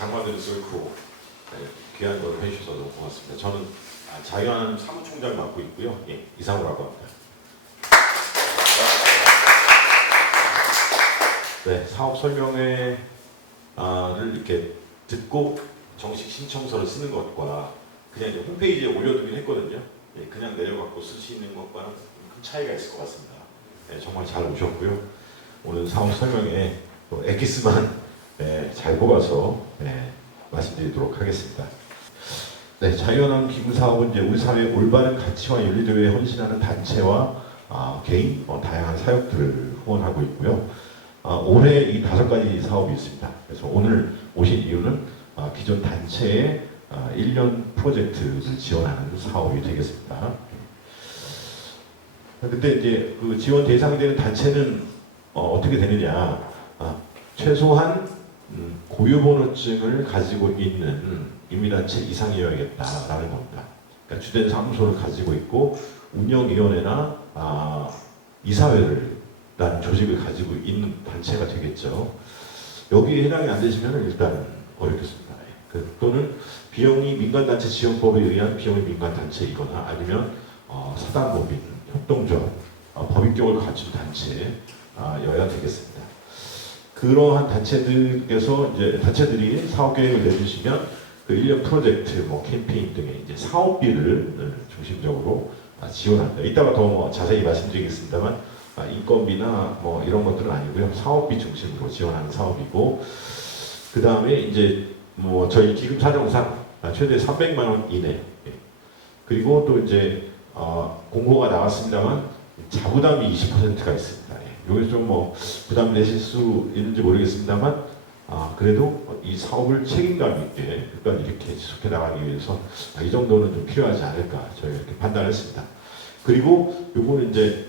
장관들을 뚫고 귀한 걸 해주셔서 너무 고맙습니다. 저는 자유한 사무총장 맡고 있고요. 예, 이상우라고 합니다. 네, 사업 설명회를 이렇게 듣고 정식 신청서를 쓰는 것과 그냥 이제 홈페이지에 올려두긴 했거든요. 예, 그냥 내려갖고 쓰시는 것과는 큰 차이가 있을 것 같습니다. 예, 정말 잘 오셨고요. 오늘 사업 설명회 엑기스만 잘 뽑아서 말씀드리도록 하겠습니다. 네, 자유연한 기부 사업은 이제 우리 사회의 올바른 가치와 윤리도에 헌신하는 단체와 개인 다양한 사역들을 후원하고 있고요. 올해 이 5가지 사업이 있습니다. 그래서 오늘 오신 이유는 기존 단체의 1년 프로젝트를 지원하는 사업이 되겠습니다. 근데 이제 그 지원 대상이 되는 단체는 어떻게 되느냐? 최소한 고유번호증을 가지고 있는 임의단체 이상이어야겠다라는 겁니다. 그러니까 주된 사무소를 가지고 있고 운영위원회나 이사회라는 조직을 가지고 있는 단체가 되겠죠. 여기에 해당이 안 되시면 일단 어렵겠습니다. 또는 비영리 민간단체 지원법에 의한 비영리 민간단체이거나 아니면 사단법인, 협동조합, 법인격을 갖춘 단체여야 되겠습니다. 그러한 단체들께서 이제 단체들이 사업 계획을 내주시면 그 1년 프로젝트, 캠페인 등의 이제 사업비를 중심적으로 지원합니다. 이따가 더 자세히 말씀드리겠습니다만 인건비나 이런 것들은 아니고요. 사업비 중심으로 지원하는 사업이고 그 다음에 이제 저희 기금 사정상 최대 300만 원 이내 그리고 또 이제 공고가 나왔습니다만 자부담이 20%가 있습니다. 여기 좀 부담 내실 수 있는지 모르겠습니다만 그래도 이 사업을 책임감 있게 끝까지 이렇게 지속해 나가기 위해서 이 정도는 좀 필요하지 않을까 저희가 이렇게 판단했습니다. 그리고 요거는 이제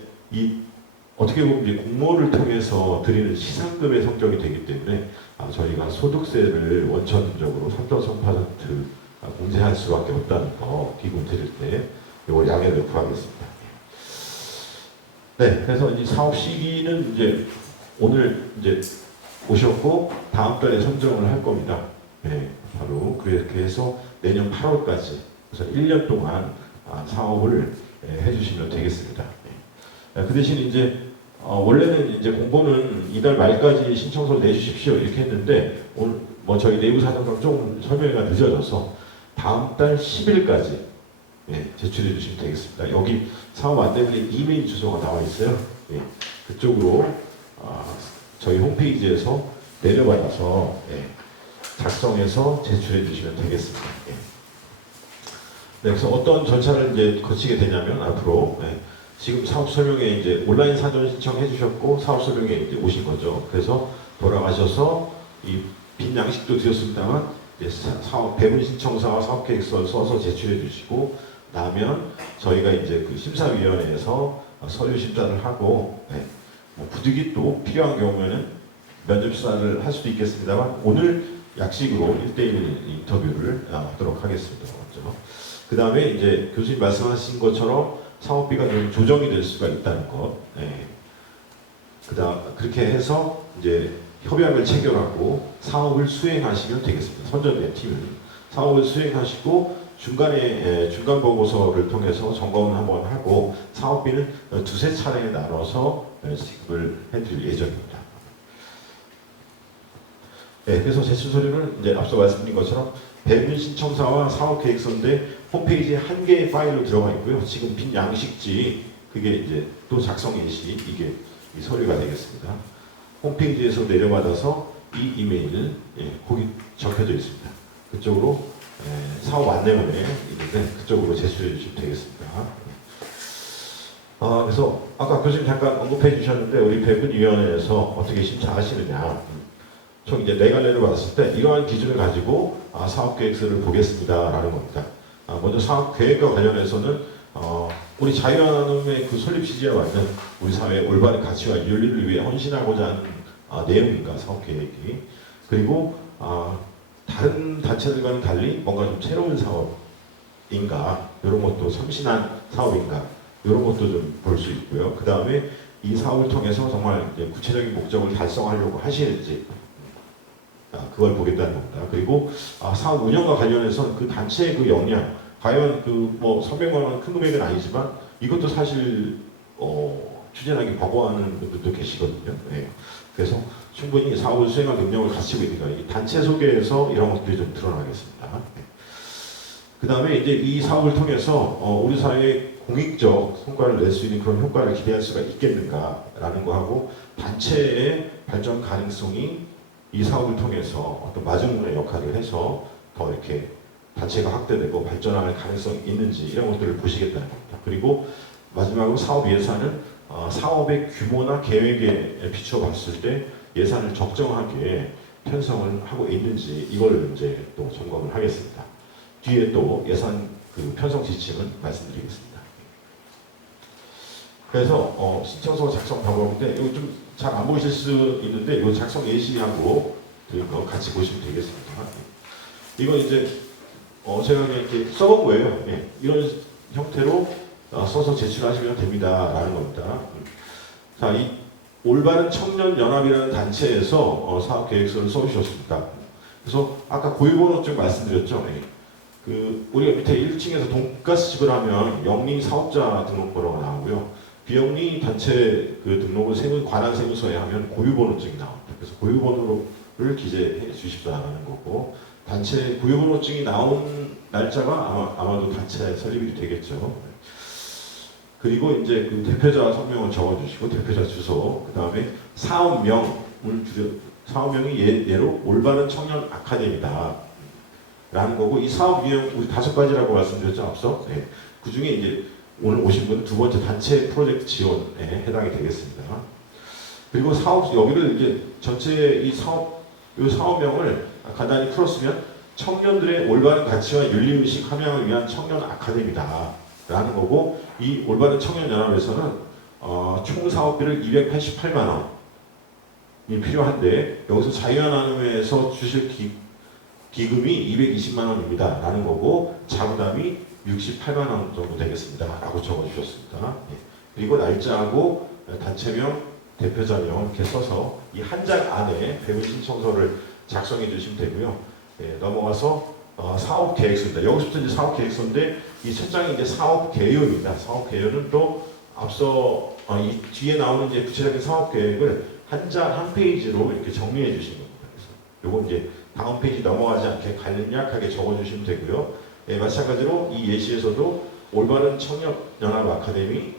어떻게 보면 이제 공모를 통해서 드리는 시상금의 성격이 되기 때문에 저희가 소득세를 원천적으로 3.3% 공제할 수밖에 없다는 거 기금 드릴 때 이걸 양해를 구하겠습니다. 네, 그래서 이 사업 시기는 이제 오늘 이제 오셨고 다음 달에 선정을 할 겁니다. 네, 바로 그렇게 해서 내년 8월까지 그래서 1년 동안 사업을 해주시면 되겠습니다. 네. 그 대신 이제 원래는 이제 공고는 이달 말까지 신청서를 내주십시오 이렇게 했는데 오늘 저희 내부 사정상 조금 설명회가 늦어져서 다음 달 10일까지 제출해 주시면 되겠습니다. 여기 사업 안내문에 이메일 주소가 나와 있어요. 그쪽으로 저희 홈페이지에서 내려받아서 작성해서 제출해 주시면 되겠습니다. 네, 그래서 어떤 절차를 이제 거치게 되냐면 앞으로 지금 사업 설명회 이제 온라인 사전 신청해 주셨고 사업 설명회 이제 오신 거죠. 그래서 돌아가셔서 이 빈 양식도 드렸습니다만 사업 배분 신청서와 사업 계획서를 써서 제출해 주시고 나면 저희가 이제 그 심사위원회에서 서류 심사를 하고 부득이 또 필요한 경우에는 면접 수사를 할 수도 있겠습니다만 오늘 약식으로 1대1 인터뷰를 하도록 하겠습니다. 먼저. 그 다음에 이제 교수님 말씀하신 것처럼 사업비가 좀 조정이 될 수가 있다는 것. 그렇게 해서 이제 협약을 체결하고 사업을 수행하시면 되겠습니다. 선정된 팀은 사업을 수행하시고 중간에 중간 보고서를 통해서 점검을 한번 하고 사업비는 두세 차례에 나눠서 지급을 해드릴 예정입니다. 그래서 제출 서류는 이제 앞서 말씀드린 것처럼 배분 신청서와 사업 계획서인데 홈페이지에 한 개의 파일로 들어가 있고요. 지금 빈 양식지 그게 이제 또 작성 예시 이게 이 서류가 되겠습니다. 홈페이지에서 내려받아서 이 이메일을 거기 적혀져 있습니다. 그쪽으로 사업 안내문에 있는데 그쪽으로 제출해 주시면 되겠습니다. 그래서 아까 교수님 잠깐 언급해 주셨는데 우리 배분위원회에서 어떻게 심사하시느냐 총 이제 4갈래를 받았을 때 이러한 기준을 가지고 사업 계획서를 보겠습니다라는 겁니다. 먼저 사업 계획과 관련해서는 우리 자유한음의 그 설립 취지에 맞는 우리 사회의 올바른 가치와 윤리를 위해 헌신하고자 하는 내용인가 사업 계획이 그리고 다른 단체들과는 달리 뭔가 좀 새로운 사업인가 이런 것도 참신한 사업인가 이런 것도 좀 볼 수 있고요. 그 다음에 이 사업을 통해서 정말 이제 구체적인 목적을 달성하려고 하시는지 그걸 보겠다는 겁니다. 그리고 사업 운영과 관련해서 그 단체의 그 역량, 과연 그 뭐 300만 원 큰 금액은 아니지만 이것도 사실 추진하기 버거워하는 분들도 계시거든요. 네. 그래서 충분히 사업을 수행할 능력을 갖추고 있으니까 이 단체 소개에서 이런 것들이 좀 드러나겠습니다. 네. 그 다음에 이제 이 사업을 통해서 우리 사회에 공익적 성과를 낼 수 있는 그런 효과를 기대할 수가 있겠는가라는 거하고 단체의 발전 가능성이 이 사업을 통해서 어떤 마중물의 역할을 해서 더 이렇게 단체가 확대되고 발전할 가능성이 있는지 이런 것들을 보시겠다는 겁니다. 그리고 마지막으로 사업 예산은 사업의 규모나 계획에 비추어 봤을 때 예산을 적정하게 편성을 하고 있는지 이걸 이제 또 점검을 하겠습니다. 뒤에 또 예산 그 편성 지침은 말씀드리겠습니다. 그래서 신청서 작성 방법인데 이거 좀 잘 안 보이실 수 있는데 이 작성 예시하고 이거 같이 보시면 되겠습니다. 이건 이제 제가 이렇게 써본 거예요. 예, 이런 형태로 써서 제출하시면 됩니다라는 겁니다. 자, 이 올바른 청년 연합이라는 단체에서 사업 계획서를 써주셨습니다. 그래서 아까 고유번호증 말씀드렸죠. 예. 그 우리가 밑에 1층에서 돈가스집을 하면 영리 사업자 등록번호가 나오고요. 비영리 단체 그 등록을 관할 세무서에 하면 고유번호증이 나옵니다. 그래서 고유번호를 기재해 주십사라는 거고 단체 고유번호증이 나온 날짜가 아마도 단체 설립이 되겠죠. 그리고 이제 그 대표자 성명을 적어주시고 대표자 주소 그 다음에 사업명이 예로 올바른 청년 아카데미다. 라는 거고 이 사업 유형 우리 5가지라고 말씀드렸죠 앞서. 네. 그 중에 이제 오늘 오신 분은 두 번째 단체 프로젝트 지원에 해당이 되겠습니다. 그리고 여기를 이제 전체 이 사업명을 간단히 풀었으면 청년들의 올바른 가치와 윤리의식 함양을 위한 청년 아카데미다 라는 거고 이 올바른 청년 연합에서는 총 사업비를 288만 원이 필요한데 여기서 자유한나눔회에서 주실 기금이 220만 원입니다. 라는 거고 자부담이 68만 원 정도 되겠습니다. 라고 적어주셨습니다. 예. 그리고 날짜하고 단체명, 대표자명 이렇게 써서 이 한 장 안에 배분 신청서를 작성해 주시면 되고요. 예, 넘어가서 사업 계획서입니다. 여기서부터 이제 사업 계획서인데 이 첫 장이 이제 사업 개요입니다. 사업 개요는 또 앞서 이 뒤에 나오는 이제 구체적인 사업 계획을 한 페이지로 이렇게 정리해 주신 겁니다. 그래서 요거 이제 다음 페이지 넘어가지 않게 간략하게 적어주시면 되고요. 예, 마찬가지로 이 예시에서도 올바른 청년연합 아카데미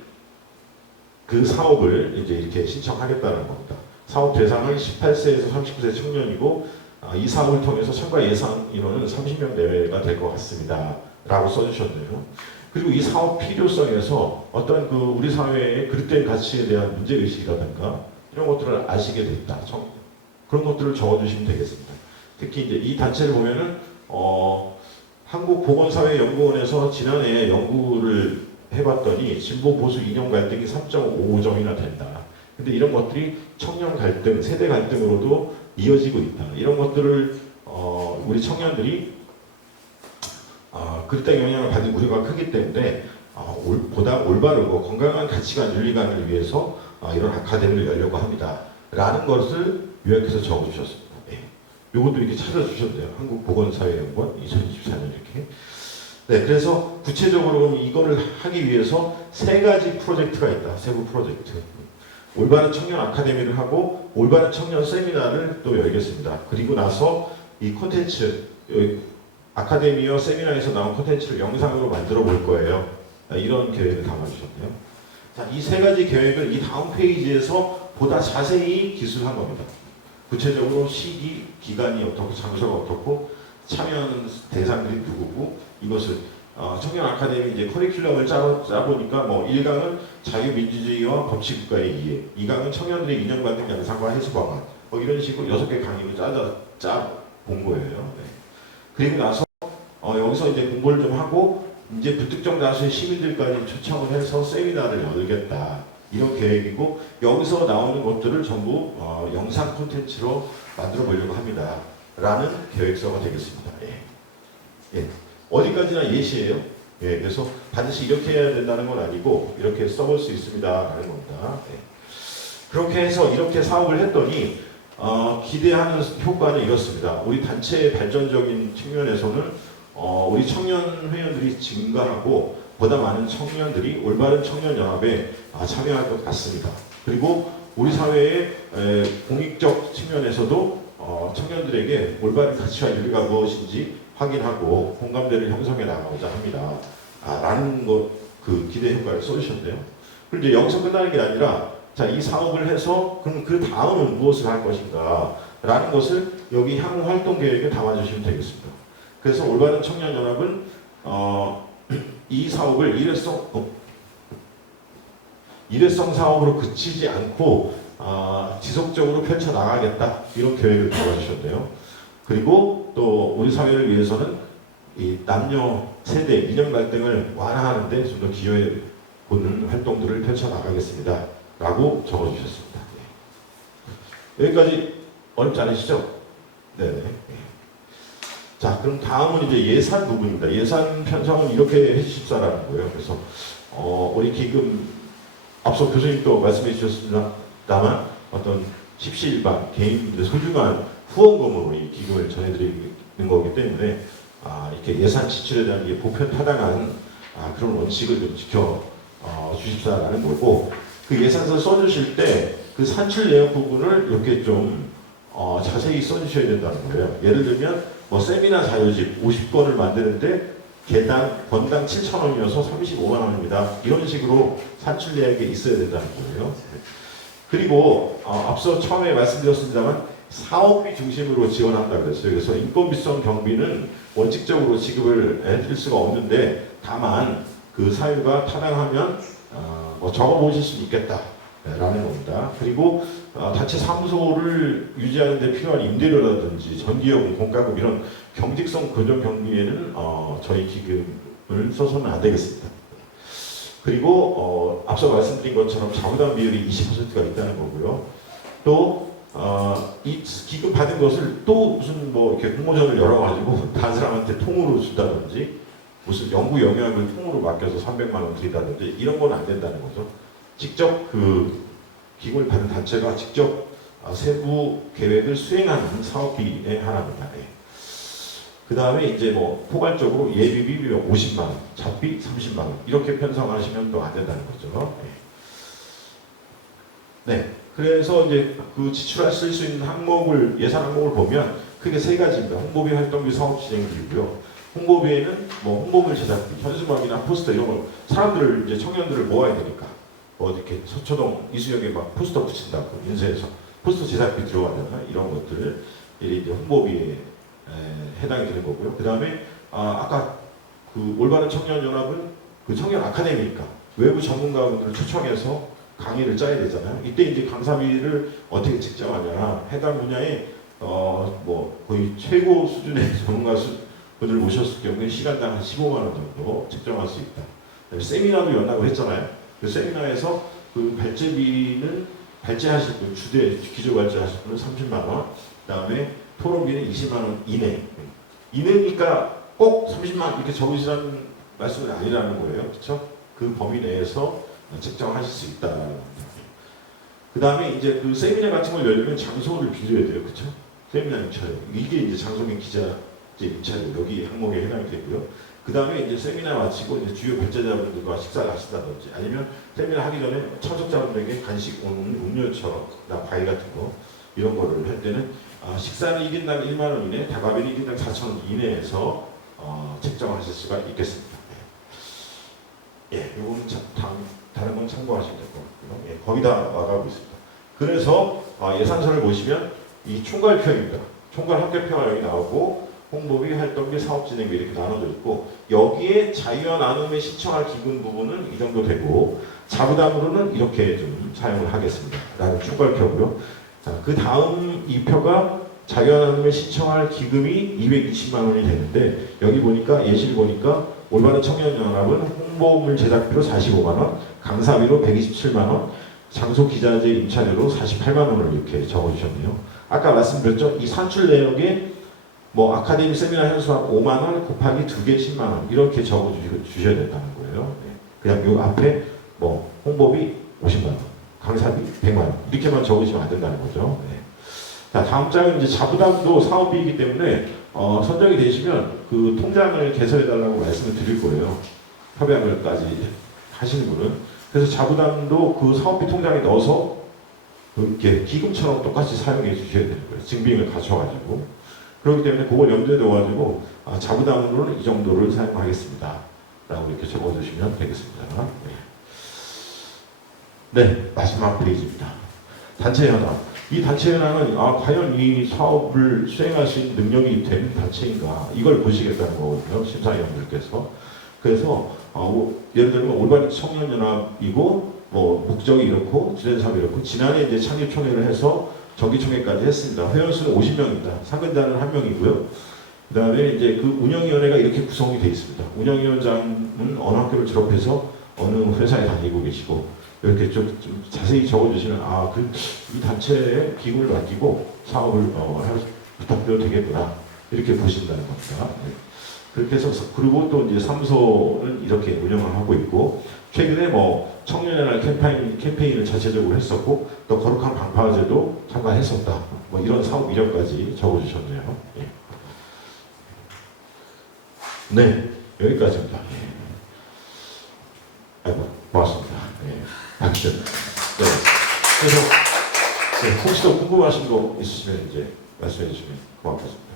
그 사업을 이제 이렇게 신청하겠다는 겁니다. 사업 대상은 18세에서 39세 청년이고 이 사업을 통해서 참가 예상 인원은 30명 내외가 될 것 같습니다. 라고 써주셨네요. 그리고 이 사업 필요성에서 어떤 그 우리 사회의 그릇된 가치에 대한 문제의식이라든가 이런 것들을 아시게 됐다. 그런 것들을 적어주시면 되겠습니다. 특히 이제 이 단체를 보면은 한국보건사회연구원에서 지난해 연구를 해봤더니 진보 보수 이념 갈등이 3.5점이나 된다. 근데 이런 것들이 청년 갈등, 세대 갈등으로도 이어지고 있다. 이런 것들을 우리 청년들이 그릇된 영향을 받은 우려가 크기 때문에 보다 올바르고 건강한 가치관 윤리관을 위해서 이런 아카데미를 열려고 합니다. 라는 것을 요약해서 적어주셨습니다. 요것도 이렇게 찾아주셨네요. 한국보건사회연구원 2024년 이렇게. 네, 그래서 구체적으로 이거를 하기 위해서 3가지 프로젝트가 있다. 세부 프로젝트. 올바른 청년 아카데미를 하고 올바른 청년 세미나를 또 열겠습니다. 그리고 나서 이 콘텐츠, 아카데미와 세미나에서 나온 콘텐츠를 영상으로 만들어 볼 거예요. 이런 계획을 담아주셨네요. 자, 이 3가지 계획을 이 다음 페이지에서 보다 자세히 기술한 겁니다. 구체적으로 시기, 기간이 어떻고 장소가 어떻고 참여하는 대상들이 누구고 이것을 청년 아카데미 이제 커리큘럼을 짜보니까 뭐 1강은 자유민주주의와 법치국가의 이해, 2강은 청년들의 이념받는 양상과 해소 방안 뭐 이런 식으로 6개 강의를 짜본 거예요. 네. 그리고 나서 여기서 이제 공부를 좀 하고 이제 불특정 다수의 시민들까지 초청을 해서 세미나를 열겠다. 이런 계획이고 여기서 나오는 것들을 전부 영상 콘텐츠로 만들어 보려고 합니다. 라는 계획서가 되겠습니다. 예. 예. 어디까지나 예시예요. 예. 그래서 반드시 이렇게 해야 된다는 건 아니고 이렇게 써볼 수 있습니다. 라는 겁니다. 예. 그렇게 해서 이렇게 사업을 했더니 기대하는 효과는 이렇습니다. 우리 단체의 발전적인 측면에서는 우리 청년 회원들이 증가하고 보다 많은 청년들이 올바른 청년연합에 참여할 것 같습니다. 그리고 우리 사회의 공익적 측면에서도 청년들에게 올바른 가치와 윤리가 무엇인지 확인하고 공감대를 형성해 나가고자 합니다. 라는 그 기대 효과를 써주셨네요. 그리고 이제 여기서 끝나는 게 아니라 자, 이 사업을 해서 그럼 그 다음은 무엇을 할 것인가 라는 것을 여기 향후 활동 계획에 담아주시면 되겠습니다. 그래서 올바른 청년연합은 이 사업을 일회성 사업으로 그치지 않고 지속적으로 펼쳐나가겠다 이런 계획을 잡아주셨네요. 그리고 또 우리 사회를 위해서는 이 남녀 세대 이념 갈등을 완화하는 데 좀 더 기여해 보는 활동들을 펼쳐나가겠습니다 라고 적어주셨습니다. 여기까지 어렵지 않으시죠? 네네. 자, 그럼 다음은 이제 예산 부분입니다. 예산 편성은 이렇게 해주십사라는 거예요. 그래서 우리 기금 앞서 교수님도 말씀해 주셨습니다만 어떤 십시일반 개인들의 소중한 후원금으로 이 기금을 전해드리는 거기 때문에 이렇게 예산 지출에 대한 게 보편타당한 그런 원칙을 좀 지켜 주십사라는 거고, 그 예산서 써주실 때 그 산출 내역 부분을 이렇게 좀 자세히 써주셔야 된다는 거예요. 예를 들면 뭐 세미나 자료집 50권을 만드는데 개당 권당 7,000원이어서 35만 원입니다. 이런 식으로 산출 내역에 있어야 된다는 거예요. 그리고 앞서 처음에 말씀드렸습니다만 사업비 중심으로 지원한다 그랬어요. 그래서 인건비성 경비는 원칙적으로 지급을 해드릴 수가 없는데 다만 그 사유가 타당하면 뭐 적어보실 수 있겠다라는 겁니다. 그리고 단체 사무소를 유지하는 데 필요한 임대료라든지 전기요금, 공과금 이런 경직성 고정 경비에는 저희 기금을 써서는 안 되겠습니다. 그리고 앞서 말씀드린 것처럼 자부담 비율이 20%가 있다는 거고요. 또 이 기금 받은 것을 또 무슨 뭐 이렇게 공모전을 열어가지고 다른 사람한테 통으로 준다든지 무슨 연구 영역을 통으로 맡겨서 300만 원 드린다든지 이런 건 안 된다는 거죠. 직접 그 기금을 받은 단체가 직접 세부 계획을 수행하는 사업비에 하나입니다. 그 다음에 이제 뭐 포괄적으로 예비비 50만 원, 잡비 30만 원 이렇게 편성하시면 또 안 된다는 거죠. 네. 그래서 이제 그 지출하실 수 있는 항목을 예산 항목을 보면 크게 세 가지입니다. 홍보비, 활동비, 사업 진행비고요. 홍보비에는 뭐 홍보물 제작비, 현수막이나 포스터 이런 걸 사람들을 이제 청년들을 모아야 되니까 뭐 이렇게 서초동 이수역에 막 포스터 붙인다고 인쇄해서 포스터 제작비 들어가잖아 이런 것들을 이제 홍보비에 해당이 되는 거고요. 그 다음에 아까 그 올바른 청년연합은 그 청년 아카데미니까 외부 전문가분들을 초청해서 강의를 짜야 되잖아요. 이때 이제 강사비를 어떻게 책정하냐. 해당 분야에 뭐 거의 최고 수준의 전문가분을 모셨을 경우에 시간당 한 15만 원 정도 책정할 수 있다. 세미나도 연락을 했잖아요. 그 세미나에서 그 발제비는 발제하실 분, 기조 발제하실 분은 30만 원, 그 다음에 토론비는 20만 원 이내. 이내니까 꼭 30만 원 이렇게 적으시라는 말씀은 아니라는 거예요. 그렇죠? 그 범위 내에서 책정하실 수 있다. 그 다음에 이제 그 세미나 같은 걸 열려면 장소를 빌려야 돼요. 그렇죠? 세미나 임차료. 이게 이제 장소민 기자재 임차료 여기 항목에 해당이 되고요. 그 다음에 이제 세미나 마치고 이제 주요 발제자분들과 식사를 하신다든지 아니면 세미나 하기 전에 참석자분들에게 간식, 음료처나 과일 같은 거 이런 거를 할 때는 식사는 1인당 1만 원 이내, 다가비는 1인당 4,000원 이내에서 책정하실 수가 있겠습니다. 예, 요거는 다른 건 참고하시면 될 것 같고요. 예, 거의 다 와가고 있습니다. 그래서 예산서를 보시면 이 총괄표입니다. 총괄 합계표가 여기 나오고 홍보비, 활동비, 사업진행비 이렇게 나눠져 있고 여기에 자유화 나눔에 신청할 기금 부분은 이 정도 되고 자부담으로는 이렇게 좀 사용을 하겠습니다. 라는 총괄표고요. 자, 그 다음 이 표가 자유화 나눔에 신청할 기금이 220만 원이 되는데 여기 보니까 예시를 보니까 올바른 청년연합은 홍보물 제작비로 45만 원, 강사비로 127만 원, 장소 기자재 임차료로 48만 원을 이렇게 적어주셨네요. 아까 말씀드렸죠? 이 산출 내역에 뭐 아카데미 세미나 현수학 5만 원 곱하기 2개 10만 원 이렇게 적어주셔야 된다는 거예요. 네. 그냥 요 앞에 뭐 홍보비 50만 원, 강사비 100만 원 이렇게만 적으시면 안 된다는 거죠. 네. 자, 다음 장은 이제 자부담도 사업이기 때문에 선정이 되시면 그 통장을 개설해달라고 말씀을 드릴 거예요. 협약을까지 하시는 분은. 그래서 자부담도 그 사업비 통장에 넣어서 이렇게 기금처럼 똑같이 사용해 주셔야 되는 거예요. 증빙을 갖춰가지고. 그렇기 때문에 그걸 염두에 둬가지고 자부담으로는 이 정도를 사용하겠습니다. 라고 이렇게 적어주시면 되겠습니다. 네, 마지막 페이지입니다. 단체 현황. 이 단체 현황은 과연 이 사업을 수행할 수 있는 능력이 되는 단체인가 이걸 보시겠다는 거거든요. 심사위원들께서. 그래서 예를 들면 올바른 청년연합이고 뭐 목적이 이렇고 주된 사업이 이렇고 지난해 이제 창립총회를 해서 정기총회까지 했습니다. 회원수는 50명입니다. 상근자는 1명이고요. 그 다음에 이제 그 운영위원회가 이렇게 구성이 되어 있습니다. 운영위원장은 어느 학교를 졸업해서 어느 회사에 다니고 계시고 이렇게 좀 자세히 적어주시면 이 단체에 기금을 맡기고 사업을 부탁드려도 되겠구나 이렇게 보신다는 겁니다. 네. 그렇게 해서 그리고 또 이제 사무소는 이렇게 운영을 하고 있고 최근에 뭐 청년연합 캠페인을 자체적으로 했었고 또 거룩한 방파제도 참가했었다. 뭐 이런 사업 이력까지 적어주셨네요. 예. 네, 여기까지입니다. 아이고, 고맙습니다. 네, 박수. 네, 그래서 혹시 더 궁금하신 거 있으시면 이제 말씀해 주시면 고맙겠습니다.